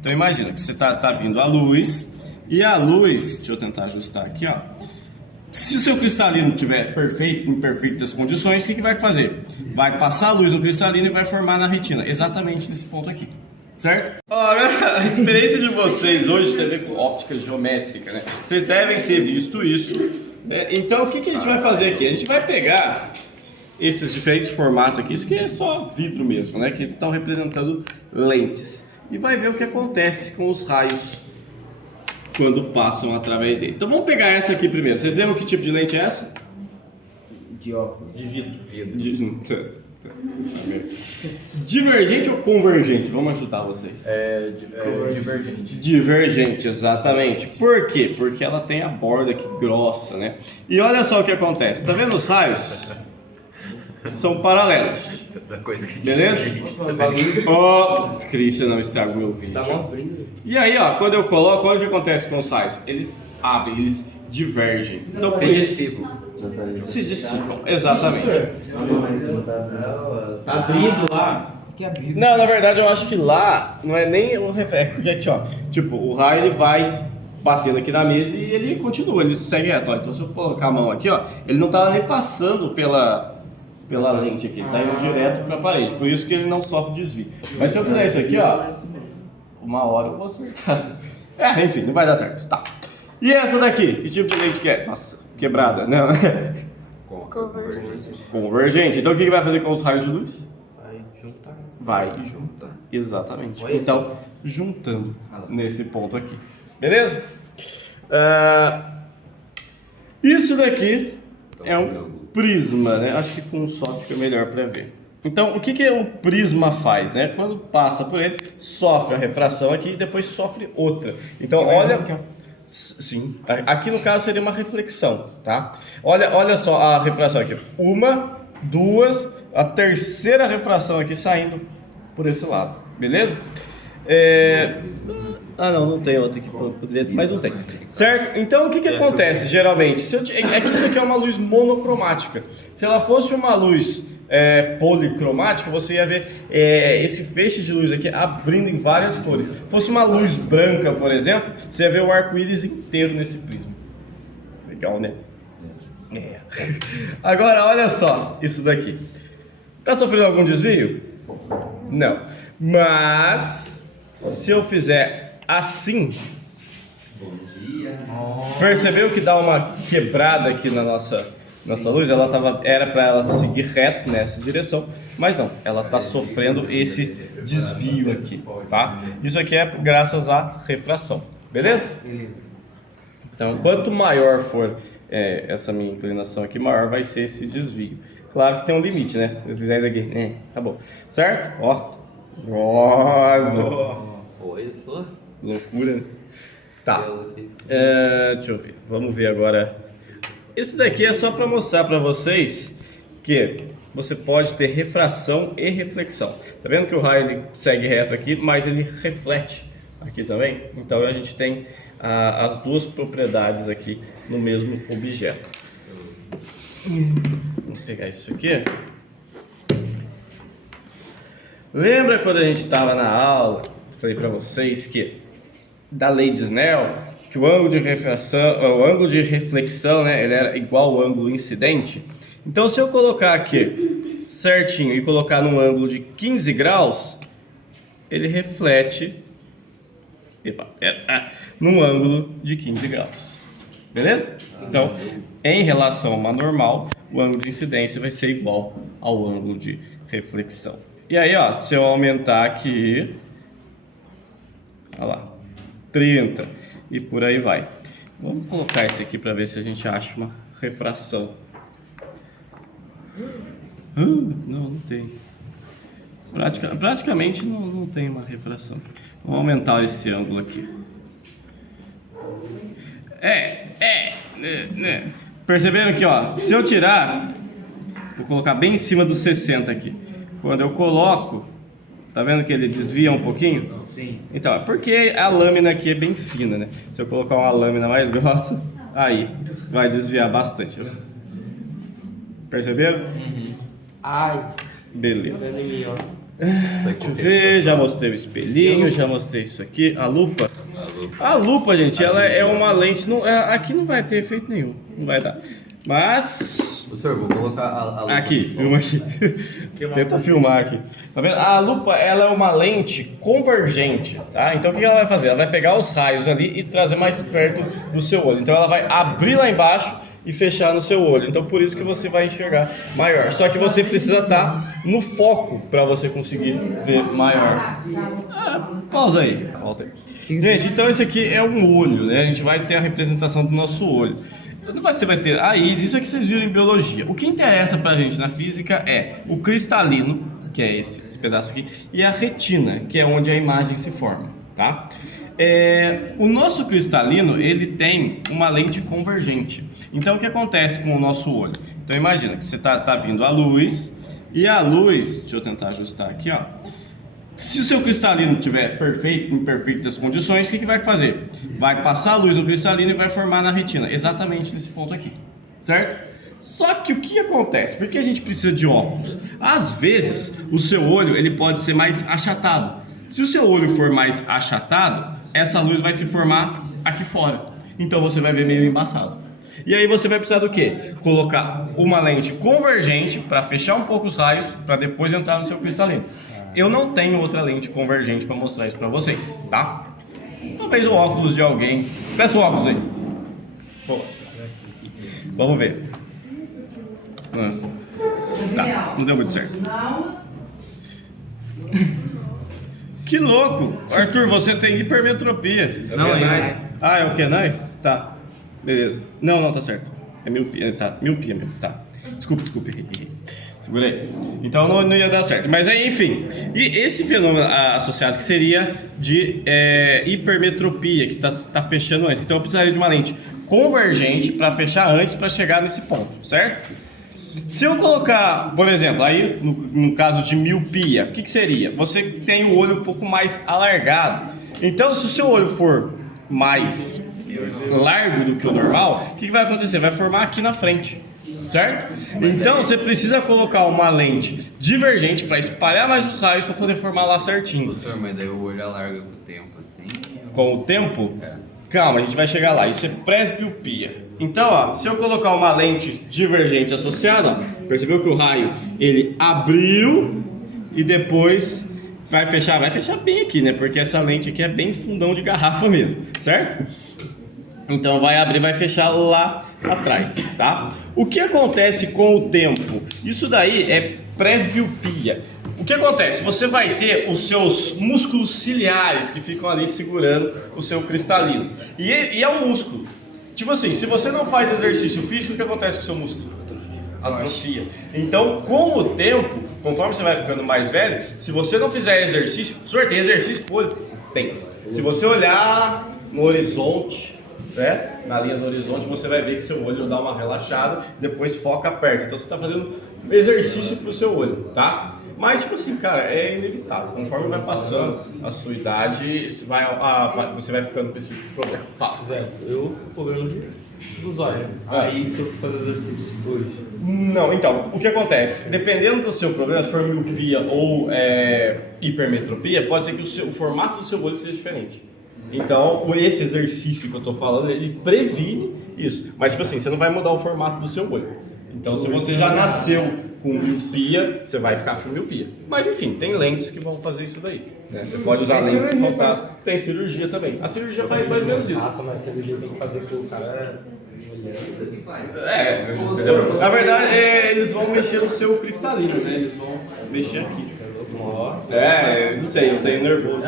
Então imagina que você tá vindo a luz, e a luz, deixa eu tentar ajustar aqui, ó. Se o seu cristalino estiver perfeito, em perfeitas condições, o que vai fazer? Vai passar a luz no cristalino e vai formar na retina, exatamente nesse ponto aqui, certo? Agora, a experiência de vocês hoje tem a ver com óptica geométrica, né? Vocês devem ter visto isso, né? Então, o que a gente vai fazer aqui? A gente vai pegar esses diferentes formatos aqui, isso aqui é só vidro mesmo, né? Que estão representando lentes. E vai ver o que acontece com os raios quando passam através dele. Então vamos pegar essa aqui primeiro. Vocês lembram que tipo de lente é essa? De óculos. De vidro. Divergente ou convergente? Vamos ajudar vocês. Divergente. Divergente, exatamente. Por quê? Porque ela tem a borda aqui grossa, né? E olha só o que acontece. Tá vendo os raios? São paralelos. Beleza? Ó, Christian não estragou meu vídeo. Dá uma brisa. E aí, ó, quando eu coloco, olha o que acontece com os raios. Eles abrem, eles divergem. Então, Se dissipam. se dissipam, exatamente. Tá abrindo lá. Não, na verdade eu acho que lá não é nem o reflexo, porque aqui, ó, tipo, o raio ele vai batendo aqui na mesa e ele continua, ele segue reto, ó. Então se eu colocar a mão aqui, ó, ele não tá nem passando pela lente aqui, ele tá indo direto pra parede, por isso que ele não sofre desvio. Mas se eu fizer isso aqui, ó, uma hora eu vou acertar. Enfim, não vai dar certo, tá. E essa daqui, que tipo de lente que é? Nossa, quebrada, não. Convergente. Então o que vai fazer com os raios de luz? Vai juntar. Exatamente. Então, juntando nesse ponto aqui. Beleza? Isso daqui é um prisma, né? Acho que com o sol fica melhor para ver. Então, o que o prisma faz, né? Quando passa por ele, sofre a refração aqui e depois sofre outra. Então, olha... Sim. Aqui no caso seria uma reflexão, tá? Olha só a refração aqui. Uma, duas, a terceira refração aqui saindo por esse lado, beleza? Não tem outra aqui por dentro, mas não tem. Certo? Então o que acontece geralmente? É que isso aqui é uma luz monocromática. Se ela fosse uma luz policromática, você ia ver esse feixe de luz aqui abrindo em várias cores. Se fosse uma luz branca, por exemplo, você ia ver o arco-íris inteiro nesse prisma. Legal, né? Agora olha só isso daqui. Tá sofrendo algum desvio? Não. Mas se eu fizer assim, percebeu que dá uma quebrada aqui na nossa luz? Era para ela seguir reto nessa direção, mas não, ela está sofrendo esse desvio aqui, tá? Isso aqui é graças à refração, beleza? Então, quanto maior for essa minha inclinação aqui, maior vai ser esse desvio. Claro que tem um limite, né? Se eu fizer isso aqui, tá bom. Certo? Ó. Nossa! Loucura, né? Tá. Deixa eu ver. Vamos ver agora. Esse daqui é só para mostrar para vocês que você pode ter refração e reflexão. Tá vendo que o raio ele segue reto aqui, mas ele reflete aqui também? Então a gente tem as duas propriedades aqui no mesmo objeto. Vamos pegar isso aqui. Lembra quando a gente estava na aula, falei para vocês que da lei de Snell, que o ângulo de reflexão, né, ele era igual ao ângulo incidente? Então se eu colocar aqui certinho e colocar num ângulo de 15 graus, ele reflete num ângulo de 15 graus. Beleza? Então, em relação a uma normal, o ângulo de incidência vai ser igual ao ângulo de reflexão. E aí, ó, se eu aumentar aqui, olha lá, 30 e por aí vai. Vamos colocar esse aqui para ver se a gente acha uma refração. Não tem. Praticamente não tem uma refração. Vamos aumentar esse ângulo aqui. Perceberam que, ó, se eu tirar, vou colocar bem em cima dos 60 aqui. Quando eu coloco, tá vendo que ele desvia um pouquinho? Sim. Então, é porque a lâmina aqui é bem fina, né? Se eu colocar uma lâmina mais grossa, aí vai desviar bastante. Perceberam? Ai. Beleza. Deixa eu ver, já mostrei o espelhinho, já mostrei isso aqui. A lupa. A lupa, gente, ela é uma lente. Não, aqui não vai ter efeito nenhum. Não vai dar. Mas. Professor, vou colocar a lupa Aqui, filma aqui. Tenta filmar aqui. Tá vendo? A lupa, ela é uma lente convergente, tá? Então o que ela vai fazer? Ela vai pegar os raios ali e trazer mais perto do seu olho. Então ela vai abrir lá embaixo e fechar no seu olho. Então por isso que você vai enxergar maior. Só que você precisa estar no foco para você conseguir ver maior. Pausa aí. Volta aí. Gente, então esse aqui é um olho, né? A gente vai ter a representação do nosso olho. Você vai ter a íris, isso aqui vocês viram em biologia. O que interessa pra gente na física é o cristalino, que é esse pedaço aqui, e a retina, que é onde a imagem se forma, tá? O nosso cristalino, ele tem uma lente convergente. Então, o que acontece com o nosso olho? Então, imagina que você tá vindo a luz, e a luz, deixa eu tentar ajustar aqui, ó. Se o seu cristalino estiver perfeito, em perfeitas condições, o que vai fazer? Vai passar a luz no cristalino e vai formar na retina, exatamente nesse ponto aqui, certo? Só que o que acontece? Por que a gente precisa de óculos? Às vezes, o seu olho ele pode ser mais achatado. Se o seu olho for mais achatado, essa luz vai se formar aqui fora. Então você vai ver meio embaçado. E aí você vai precisar do quê? Colocar uma lente convergente para fechar um pouco os raios, para depois entrar no seu cristalino. Eu não tenho outra lente convergente para mostrar isso para vocês, tá? Talvez o óculos de alguém. Peça o óculos aí. Pô. Vamos ver. Tá, não deu muito certo. Que louco! Arthur, você tem hipermetropia. Não, é. Ah, é o Kenai? Tá, beleza. Não, tá certo. É miopia, tá, miopia mesmo, tá. Desculpe, errei. Segurei. Então não ia dar certo. Mas aí, enfim. E esse fenômeno associado que seria de hipermetropia, que tá fechando antes. Então eu precisaria de uma lente convergente para fechar antes, para chegar nesse ponto, certo? Se eu colocar, por exemplo, aí no caso de miopia, o que seria? Você tem o olho um pouco mais alargado. Então, se o seu olho for mais largo do que o normal, o que vai acontecer? Vai formar aqui na frente. Certo? Então você precisa colocar uma lente divergente para espalhar mais os raios para poder formar lá certinho. Professor, mas daí o olho alarga com o tempo, assim? Com o tempo? Calma, a gente vai chegar lá. Isso é presbiopia. Então, ó, se eu colocar uma lente divergente associada, ó, percebeu que o raio ele abriu e depois vai fechar bem aqui, né? Porque essa lente aqui é bem fundão de garrafa mesmo, certo? Então vai abrir, vai fechar lá atrás, tá? O que acontece com o tempo? Isso daí é presbiopia. O que acontece? Você vai ter os seus músculos ciliares que ficam ali segurando o seu cristalino. E é um músculo. Tipo assim, se você não faz exercício físico, o que acontece com o seu músculo? Atrofia. Então, com o tempo, conforme você vai ficando mais velho, se você não fizer exercício, tem exercício pro olho? Tem. Se você olhar no horizonte, né? Na linha do horizonte, você vai ver que seu olho dá uma relaxada, depois foca perto. Então você está fazendo exercício pro seu olho, tá? Mas tipo assim, cara, é inevitável. Conforme vai passando a sua idade, você vai ficando com esse problema. Fala. Zé, eu com problema dos olhos. Aí se eu fazer exercício hoje. Não, então, o que acontece? Dependendo do seu problema, se for miopia ou hipermetropia, pode ser que o formato do seu olho seja diferente. Então, esse exercício que eu tô falando, ele previne isso. Mas, tipo assim, você não vai mudar o formato do seu olho. Então, se você já nasceu com miopia, você vai ficar com miopia. Mas, enfim, tem lentes que vão fazer isso daí, né? Você pode usar lentes que vão estar... Tem cirurgia também. A cirurgia faz mais ou menos isso. Nossa, mas a cirurgia tem que fazer com o cara... Entendeu? Na verdade, eles vão mexer no seu cristalino, né? Eles vão mexer aqui. Não sei, eu tenho nervoso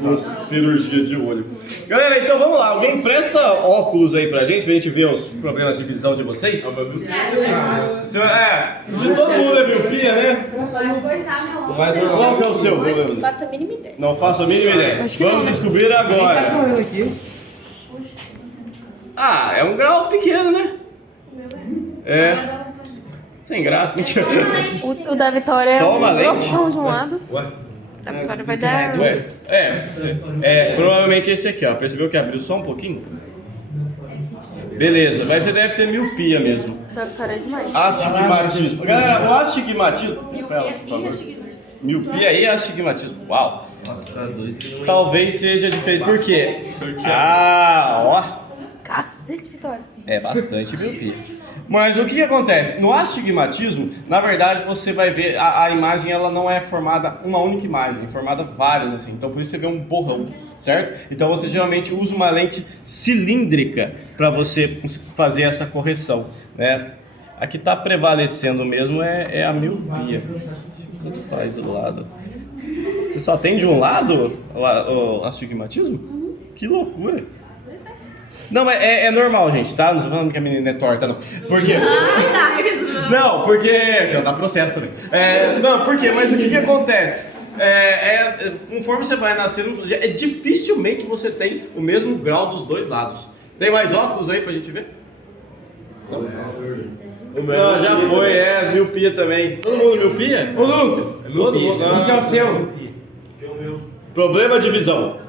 com cirurgia de olho. Galera, então vamos lá. Alguém presta óculos aí pra gente ver os problemas de visão de vocês? De todo mundo é miopia, né? Mas qual que é o seu problema? Não faço a mínima ideia. Não faço a mínima ideia. Vamos descobrir agora. Ah, é um grau pequeno, né? Sem graça, mentira. O da Vitória é Só uma um lente? grossão de um lado. Da Vitória vai dar... Provavelmente esse aqui, ó. Percebeu que abriu só um pouquinho? Beleza, mas você deve ter miopia mesmo. Da Vitória é demais. Astigmatismo. Galera, o astigmatismo... Miopia e astigmatismo. Miopia e astigmatismo. Uau! Nossa, as luzes que não Talvez seja diferente. Por quê? Ah, ó. Cacete, Vitória. É bastante miopia. Mas o que acontece? No astigmatismo, na verdade, você vai ver a imagem, ela não é formada uma única imagem, é formada várias assim. Então por isso você vê um borrão, certo? Então você geralmente usa uma lente cilíndrica para você fazer essa correção, né? A que está prevalecendo mesmo é a miopia. Tanto faz do lado. Você só tem de um lado o astigmatismo? Que loucura! Não, é normal, gente, tá? Não tô falando que a menina é torta, não. Por quê? Não, porque... Já dá processo também. Não, por quê? Mas o que acontece? Conforme você vai nascendo, dificilmente você tem o mesmo grau dos dois lados. Tem mais óculos aí pra gente ver? Não, já foi, miopia também. Todo mundo miopia? Ô, Lucas! Todo mundo. O que é o seu? Que é o meu. Problema de visão.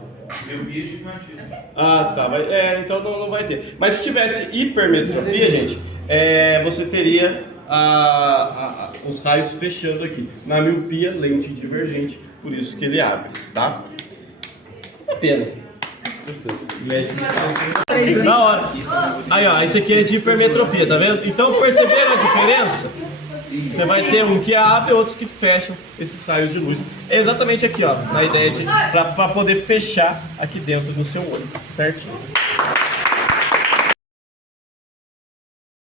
Miopia e estigmatismo. Ah, tá. Então não vai ter. Mas se tivesse hipermetropia, gente, você teria os raios fechando aqui. Na miopia, lente divergente, por isso que ele abre, tá? É pena. Da hora. Aí, ó, esse aqui é de hipermetropia, tá vendo? Então, perceberam a diferença? Você vai ter um que abre e outros que fecham esses raios de luz. É exatamente aqui, ó, na ideia de para poder fechar aqui dentro do seu olho, certo?